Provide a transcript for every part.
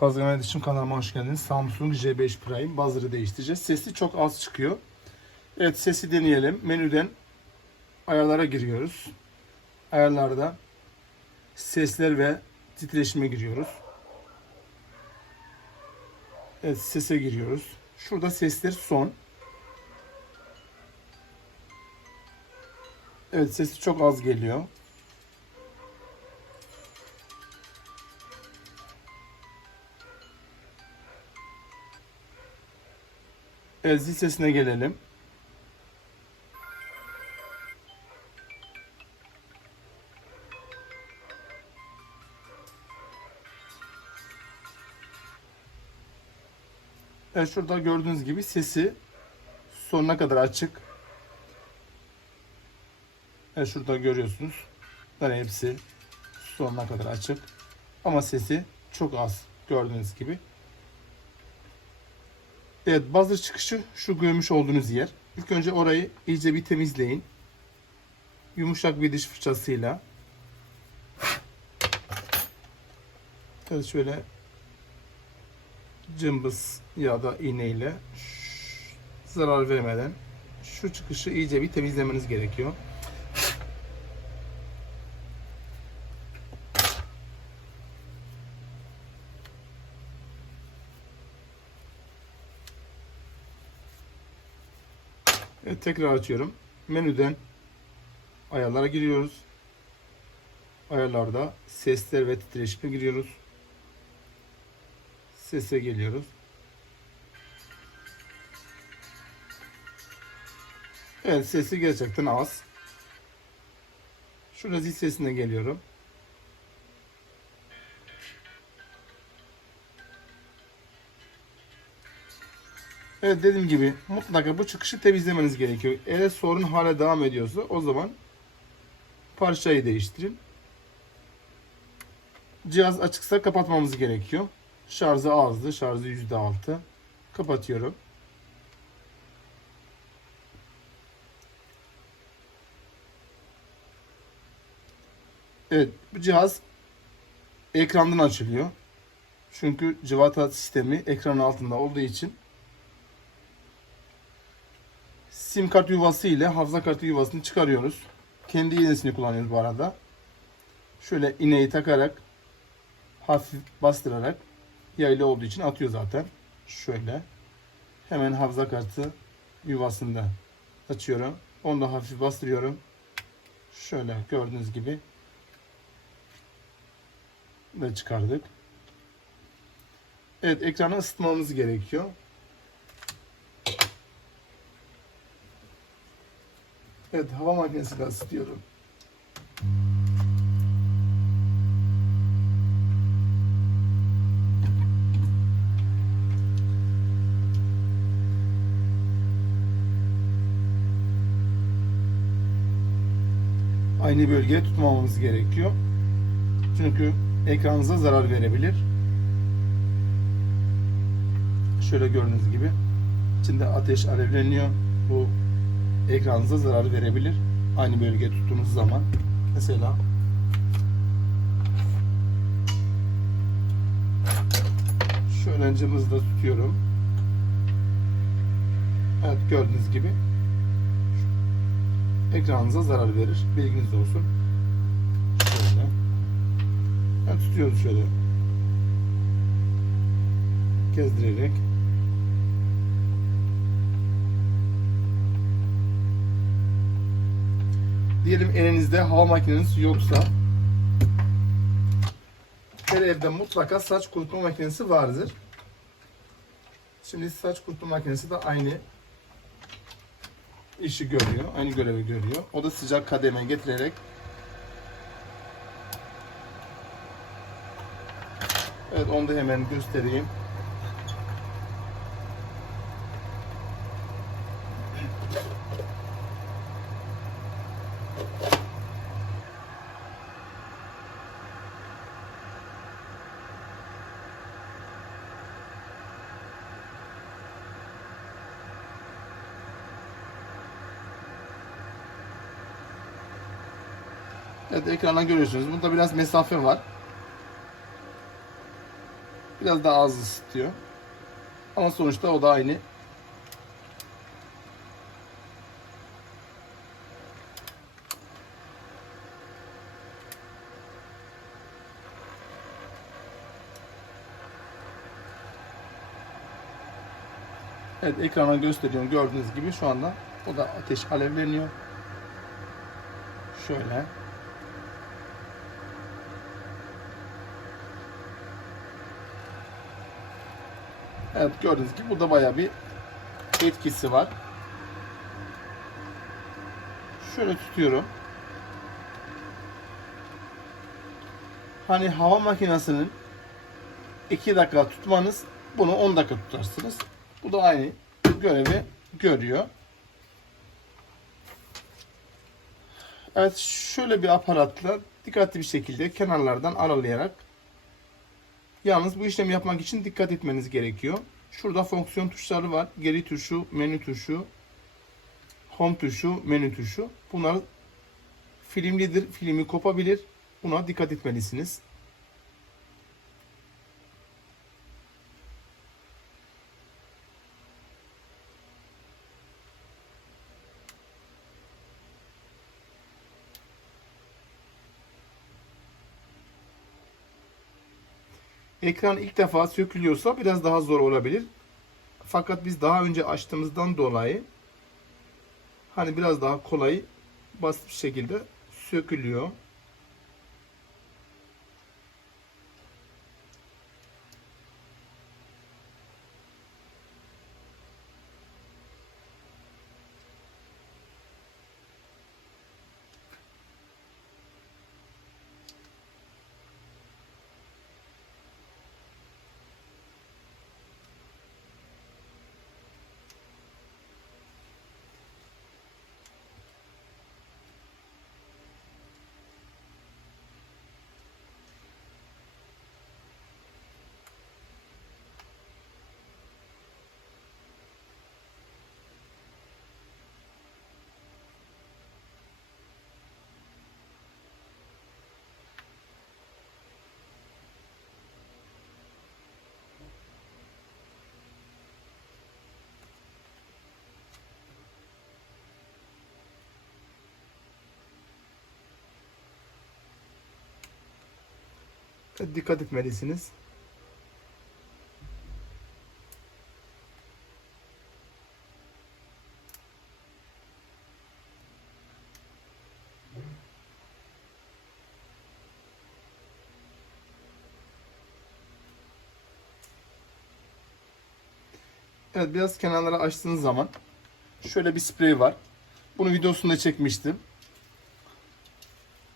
Kazgan İletişim kanalıma hoş geldiniz. Samsung J5 Prime buzzer'ı değiştireceğiz. Sesi çok az çıkıyor. Evet sesi deneyelim. Menüden ayarlara giriyoruz. Ayarlarda sesler ve titreşime giriyoruz. Evet sese giriyoruz. Şurada sesler son. Evet sesi çok az geliyor. Evet zil sesine gelelim. Evet şurada gördüğünüz gibi sesi sonuna kadar açık. Evet şurada görüyorsunuz. Yani hepsi sonuna kadar açık. Ama sesi çok az gördüğünüz gibi. Evet buzzer çıkışı şu görmüş olduğunuz yer. İlk önce orayı iyice bir temizleyin. Yumuşak bir diş fırçasıyla. Evet şöyle cımbız ya da iğneyle zarar vermeden şu çıkışı iyice bir temizlemeniz gerekiyor. Evet, tekrar açıyorum. Menüden ayarlara giriyoruz. Ayarlarda sesler ve titreşime giriyoruz. Sese geliyoruz. Evet sesi gerçekten az. Şurada zil sesine geliyorum. Evet dediğim gibi mutlaka bu çıkışı temizlemeniz gerekiyor. Eğer sorun hala devam ediyorsa o zaman parçayı değiştirin. Cihaz açıksa kapatmamız gerekiyor. Şarjı azdı. Şarjı %6. Kapatıyorum. Evet bu cihaz ekrandan açılıyor. Çünkü civata sistemi ekranın altında olduğu için sim kart yuvası ile hafıza kartı yuvasını çıkarıyoruz. Kendi iğnesini kullanıyoruz bu arada. Şöyle iğneyi takarak hafif bastırarak yaylı olduğu için atıyor zaten. Şöyle hemen hafıza kartı yuvasında açıyorum. Onu da hafif bastırıyorum. Şöyle gördüğünüz gibi ve çıkardık. Evet ekranı ısıtmamız gerekiyor. Evet hava makinesiyle ısıtıyorum. Aynı bölgeye tutmamamız gerekiyor. Çünkü ekranınıza zarar verebilir. Şöyle gördüğünüz gibi içinde ateş alevleniyor. Bu ekranınıza zarar verebilir. Aynı bölgeye tuttuğunuz zaman. Mesela şöyle cımbızla tutuyorum. Evet gördüğünüz gibi ekranınıza zarar verir. Bilginiz olsun. Şöyle. Evet, tutuyoruz şöyle. Gezdirerek. Diyelim elinizde hava makineniz yoksa her evde mutlaka saç kurutma makinesi vardır. Şimdi saç kurutma makinesi de aynı işi görüyor. Aynı görevi görüyor. O da sıcak kademe getirerek Evet onu da hemen göstereyim. Evet ekrandan görüyorsunuz. Bunda biraz mesafe var. Biraz daha az ısıtıyor. Ama sonuçta o da aynı. Evet ekrana gösteriyorum gördüğünüz gibi şu anda o da ateş alevleniyor. Şöyle. Evet gördüğünüz gibi burada bayağı bir etkisi var. Şöyle tutuyorum. Hani hava makinesinin 2 dakika tutmanız bunu 10 dakika tutarsınız. Bu da aynı görevi görüyor. Evet şöyle bir aparatla dikkatli bir şekilde kenarlardan aralayarak yalnız bu işlemi yapmak için dikkat etmeniz gerekiyor. Şurada fonksiyon tuşları var. Geri tuşu, menü tuşu, home tuşu, menü tuşu. Bunlar filmlidir. Filmi kopabilir. Buna dikkat etmelisiniz. Ekran ilk defa sökülüyorsa biraz daha zor olabilir. Fakat biz daha önce açtığımızdan dolayı hani biraz daha kolay basit bir şekilde sökülüyor. Dikkat etmelisiniz. Evet biraz kenarları açtığınız zaman şöyle bir sprey var. Bunu videosunda çekmiştim.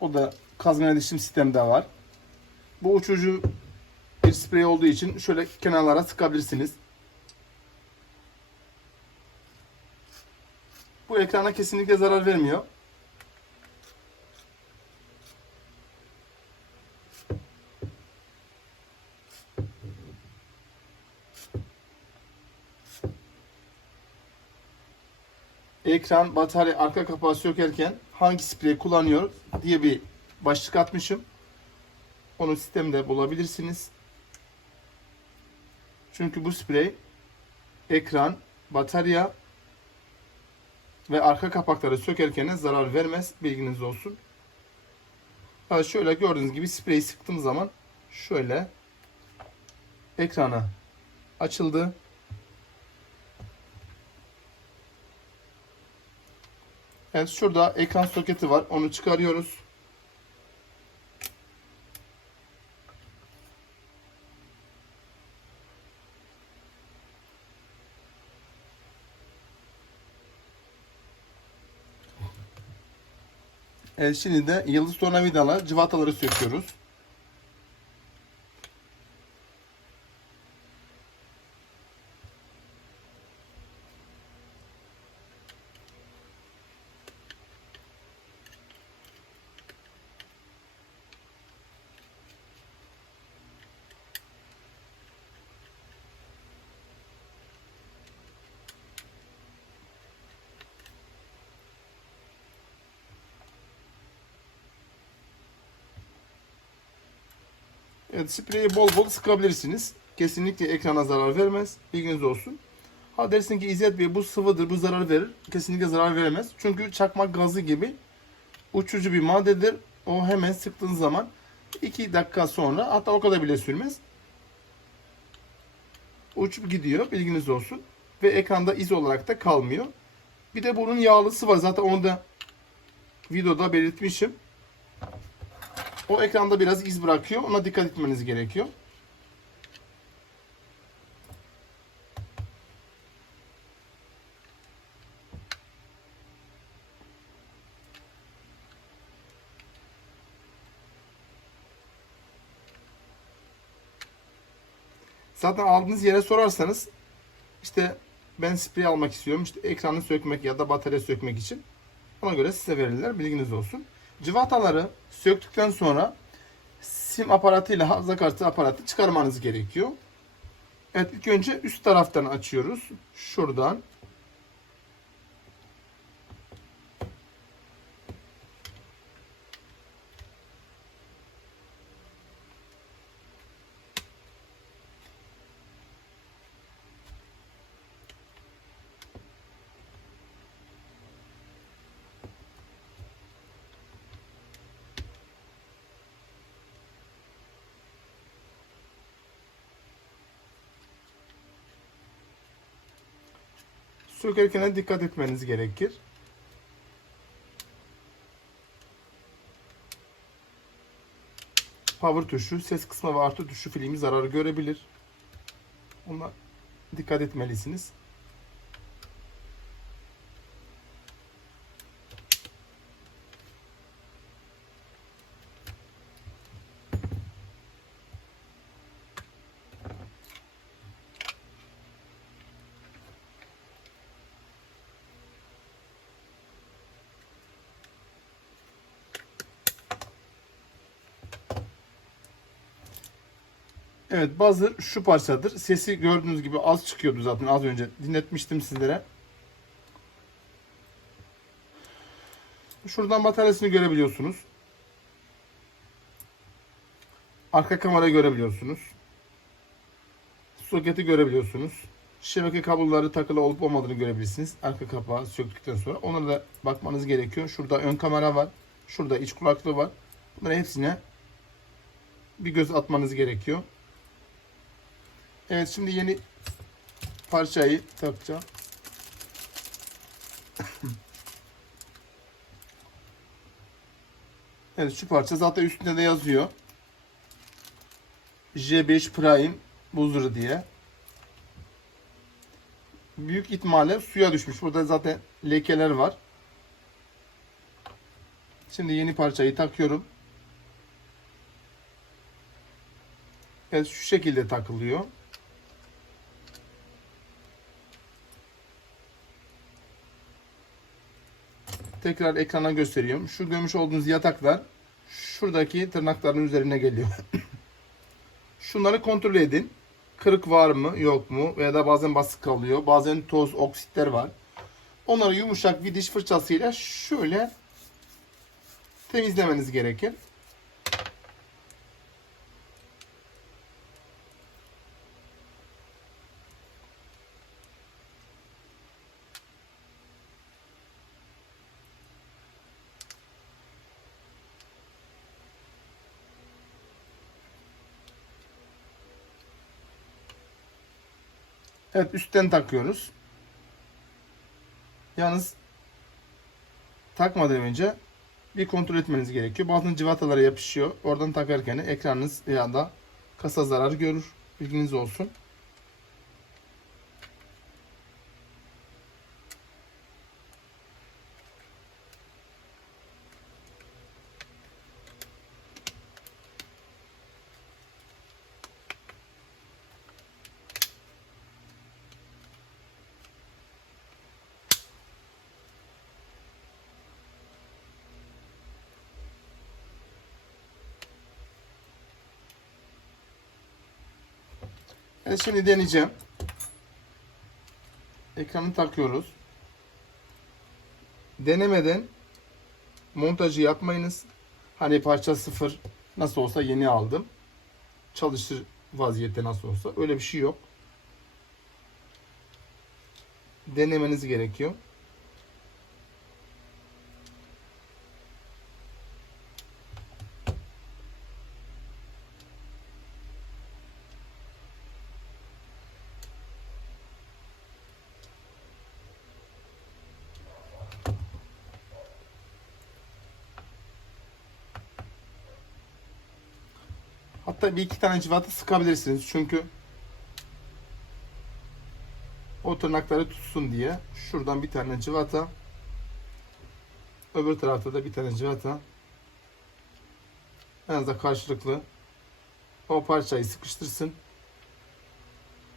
O da kazma iletişim sistemde var. Bu uçucu bir sprey olduğu için şöyle kenarlara sıkabilirsiniz. Bu ekrana kesinlikle zarar vermiyor. Ekran, batarya, arka kapağı sökerken hangi sprey kullanıyor diye bir başlık atmışım. Onu sistemde bulabilirsiniz. Çünkü bu sprey ekran, batarya ve arka kapakları sökerken zarar vermez. Bilginiz olsun. Ha şöyle gördüğünüz gibi spreyi sıktığım zaman şöyle ekrana açıldı. Evet şurada ekran soketi var. Onu çıkarıyoruz. Evet şimdi de yıldız tornavidalar cıvataları söküyoruz. Evet spreyi bol bol sıkabilirsiniz. kesinlikle ekrana zarar vermez. Bilginiz olsun. Ha dersin ki İzzet Bey bu sıvıdır, bu zarar verir. Kesinlikle zarar veremez. Çünkü çakmak gazı gibi uçucu bir maddedir. O hemen sıktığın zaman 2 dakika sonra hatta o kadar bile sürmez. Uçup gidiyor. Bilginiz olsun. Ve ekranda iz olarak da kalmıyor. Bir de bunun yağlısı var. Zaten onu da videoda belirtmişim. O ekranda biraz iz bırakıyor. Ona dikkat etmeniz gerekiyor. Zaten aldığınız yere sorarsanız işte ben sprey almak istiyorum. İşte ekranı sökmek ya da batarya sökmek için. Ona göre size verirler. Bilginiz olsun. Civataları söktükten sonra sim aparatıyla hafıza kartı aparatı çıkarmanız gerekiyor. Evet ilk önce üst taraftan açıyoruz. Şuradan. Sökerken dikkat etmeniz gerekir. Power tuşu, ses kısma ve artı tuşu filmi zararı görebilir. Ona dikkat etmelisiniz. Evet bazı şu parçadır. Sesi gördüğünüz gibi az çıkıyordu zaten az önce dinletmiştim sizlere. Şuradan bataryasını görebiliyorsunuz. Arka kamerayı görebiliyorsunuz. Soketi görebiliyorsunuz. Şebeke kabloları takılı olup olmadığını görebilirsiniz. Arka kapağı söktükten sonra. Ona da bakmanız gerekiyor. Şurada ön kamera var. Şurada iç kulaklığı var. Bunların hepsine bir göz atmanız gerekiyor. Evet şimdi yeni parçayı takacağım. evet şu parça zaten üstünde de yazıyor. J5 Prime buzdur diye. Büyük ihtimalle suya düşmüş. Burada zaten lekeler var. Şimdi yeni parçayı takıyorum. Evet şu şekilde takılıyor. Tekrar ekrana gösteriyorum. Şu görmüş olduğunuz yataklar şuradaki tırnakların üzerine geliyor. Şunları kontrol edin. Kırık var mı yok mu veya da bazen basık kalıyor. Bazen toz, oksitler var. Onları yumuşak bir diş fırçasıyla şöyle temizlemeniz gerekir. Evet üstten takıyoruz. Yalnız takmadan önce bir kontrol etmeniz gerekiyor. Bazen civatalara yapışıyor. Oradan takarken ekranınız ya da kasa zarar görür. Bilginiz olsun. Evet şimdi deneyeceğim. Ekranı takıyoruz. Denemeden montajı yapmayınız. Hani parça sıfır nasıl olsa yeni aldım. Çalışır vaziyette nasıl olsa. Öyle bir şey yok. Denemeniz gerekiyor. Bir iki tane civata sıkabilirsiniz. Çünkü o tırnakları tutsun diye şuradan bir tane civata öbür tarafta da bir tane civata en azından karşılıklı o parçayı sıkıştırsın.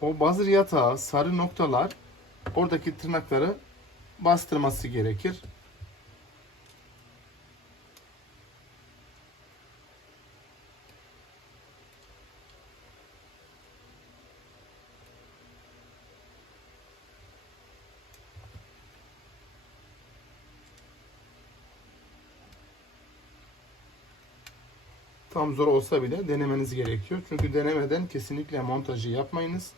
O bazır yatağı sarı noktalar oradaki tırnakları bastırması gerekir. Tam zor olsa bile denemeniz gerekiyor. Çünkü denemeden kesinlikle montajı yapmayınız.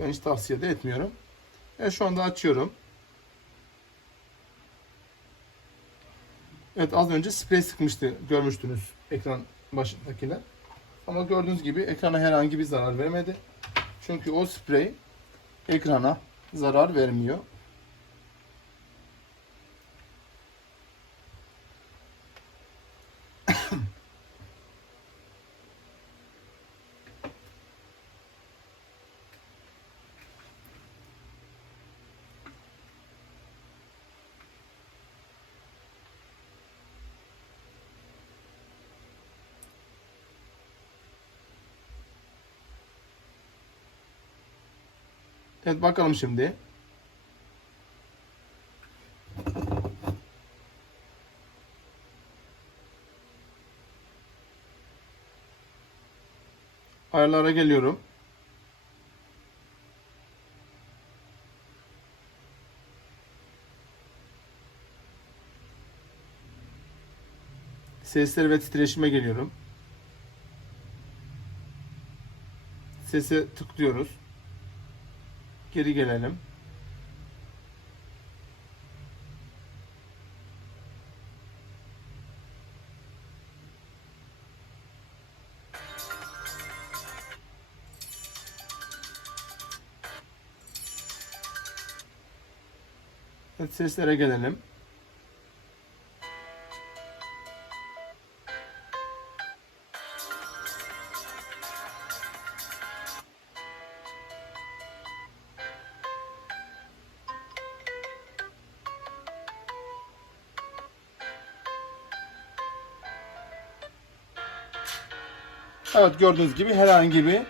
Ben hiç tavsiye de etmiyorum. Evet şu anda açıyorum. Evet az önce sprey sıkmıştı. Görmüştünüz ekran başındakiler. Ama gördüğünüz gibi ekrana herhangi bir zarar vermedi. Çünkü o sprey ekrana zarar vermiyor. Evet bakalım şimdi. Ayarlara geliyorum. Sesler ve titreşime geliyorum. Sese tıklıyoruz. Geri gelelim. Evet, seslere gelelim. Evet gördüğünüz gibi herhangi bir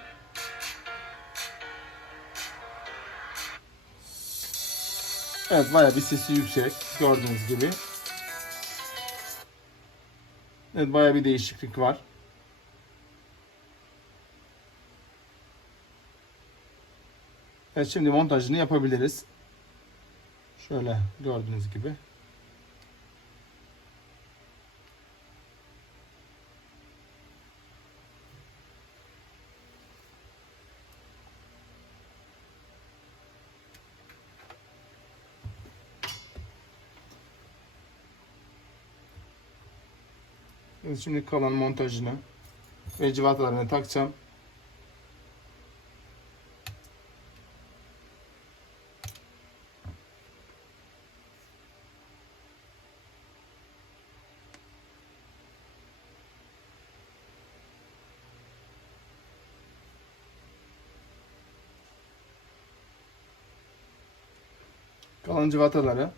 Evet bayağı bir sesi yüksek gördüğünüz gibi. Evet bayağı bir değişiklik var. Evet şimdi montajını yapabiliriz. Şöyle gördüğünüz gibi. Şimdi kalan montajını ve civatalarını takacağım. Kalan civataları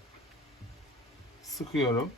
sıkıyorum.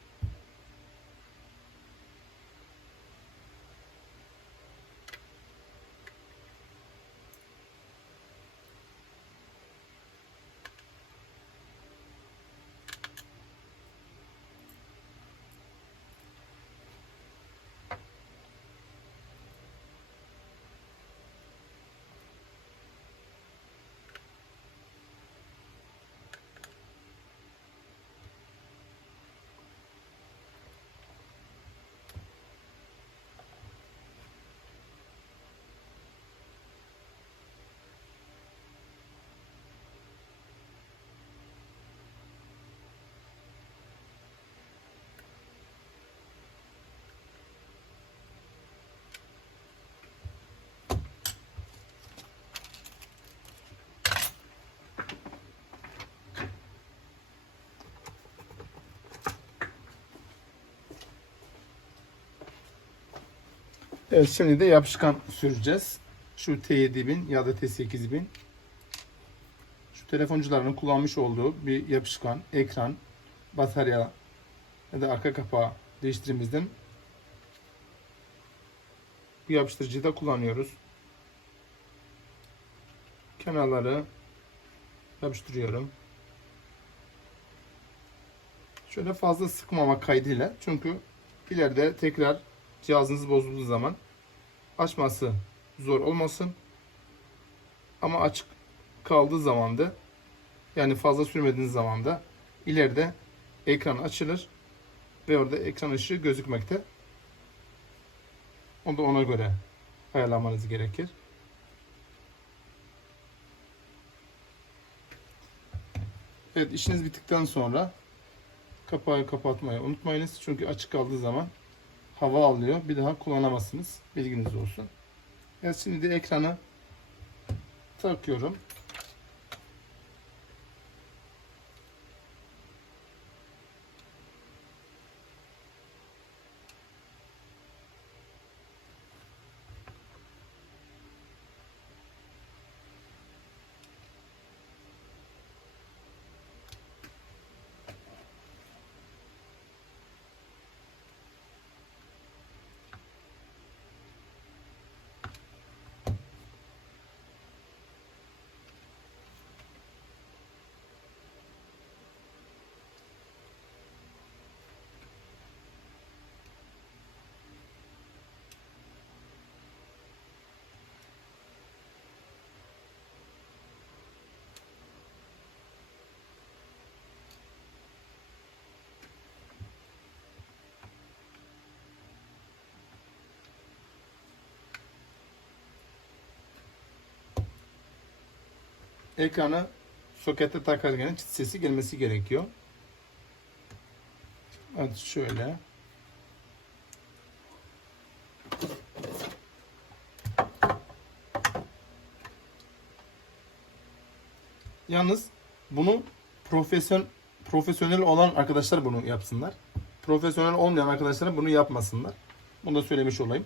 Evet şimdi de yapışkan süreceğiz. Şu T7000 ya da T8000. Şu telefoncuların kullanmış olduğu bir yapışkan, ekran, batarya ya da arka kapağı değiştirimizden bir yapıştırıcıyı da kullanıyoruz. Kenarları yapıştırıyorum. Şöyle fazla sıkmamak kaydıyla. Çünkü ileride tekrar cihazınız bozulduğu zaman açması zor olmasın. Ama açık kaldığı zaman da yani fazla sürmediğiniz zaman da ileride ekran açılır ve orada ekran ışığı gözükmekte. Onu da ona göre ayarlamanız gerekir. Evet işiniz bittikten sonra kapağı kapatmayı unutmayınız. Çünkü açık kaldığı zaman hava alıyor. Bir daha kullanamazsınız. Bilginiz olsun. Evet şimdi ekranı takıyorum. Ekranı sokete takarken çıt sesi gelmesi gerekiyor. Evet şöyle. Yalnız bunu profesyonel profesyonel olan arkadaşlar bunu yapsınlar. Profesyonel olmayan arkadaşlar bunu yapmasınlar. Bunu da söylemiş olayım.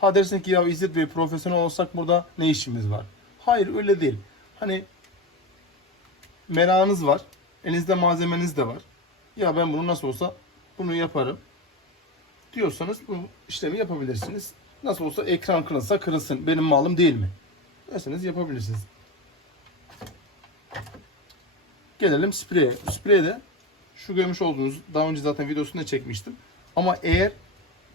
Ha dersin ki ya İzzet Bey profesyonel olsak burada ne işimiz var? Hayır öyle değil. Hani merakınız var. Elinizde malzemeniz de var. Ya ben bunu nasıl olsa bunu yaparım. Diyorsanız bu işlemi yapabilirsiniz. Nasıl olsa ekran kırılsa kırılsın. Benim malım değil mi? Derseniz yapabilirsiniz. Gelelim spreye. Spreye de şu görmüş olduğunuz daha önce zaten videosunu da çekmiştim. Ama eğer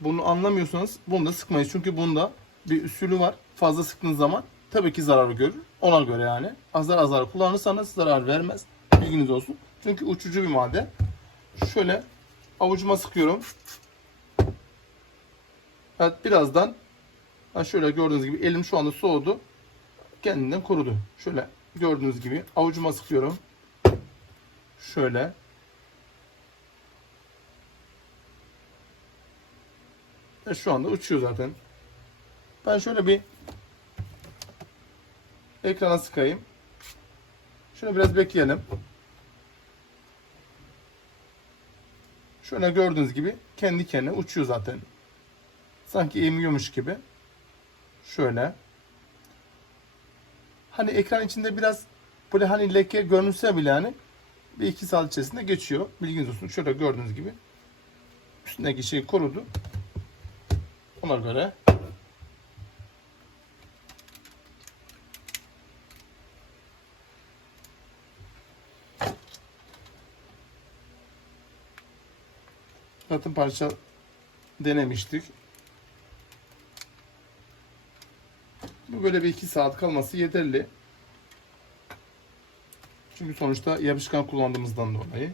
bunu anlamıyorsanız bunu da sıkmayın. Çünkü bunda bir usulü var. Fazla sıktığınız zaman tabii ki zarar görür. Ona göre yani. Azar azar kullanırsanız zarar vermez. Bilginiz olsun. Çünkü uçucu bir madde. Şöyle avucuma sıkıyorum. Evet birazdan şöyle gördüğünüz gibi elim şu anda soğudu. Kendinden korudu. Şöyle gördüğünüz gibi avucuma sıkıyorum. Şöyle. Ve şu anda uçuyor zaten. Ben şöyle bir ekrana sıkayım. Şöyle biraz bekleyelim. Şöyle gördüğünüz gibi kendi kendine uçuyor zaten. Sanki emiyormuş gibi. Şöyle. Hani ekran içinde biraz böyle hani leke görünse bile hani bir iki saat içerisinde geçiyor. Bilginiz olsun. Şöyle gördüğünüz gibi üstündeki şeyi korudu. Ona göre Zaten parça denemiştik. Bu böyle bir iki saat kalması yeterli. Çünkü sonuçta yapışkan kullandığımızdan dolayı.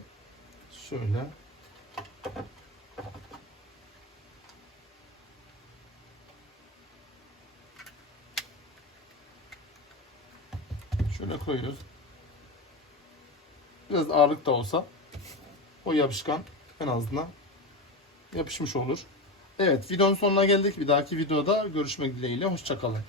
Şöyle. Şöyle koyuyoruz. Biraz ağırlık da olsa o yapışkan en azından yapışmış olur. Evet videonun sonuna geldik. Bir dahaki videoda görüşmek dileğiyle. Hoşçakalın.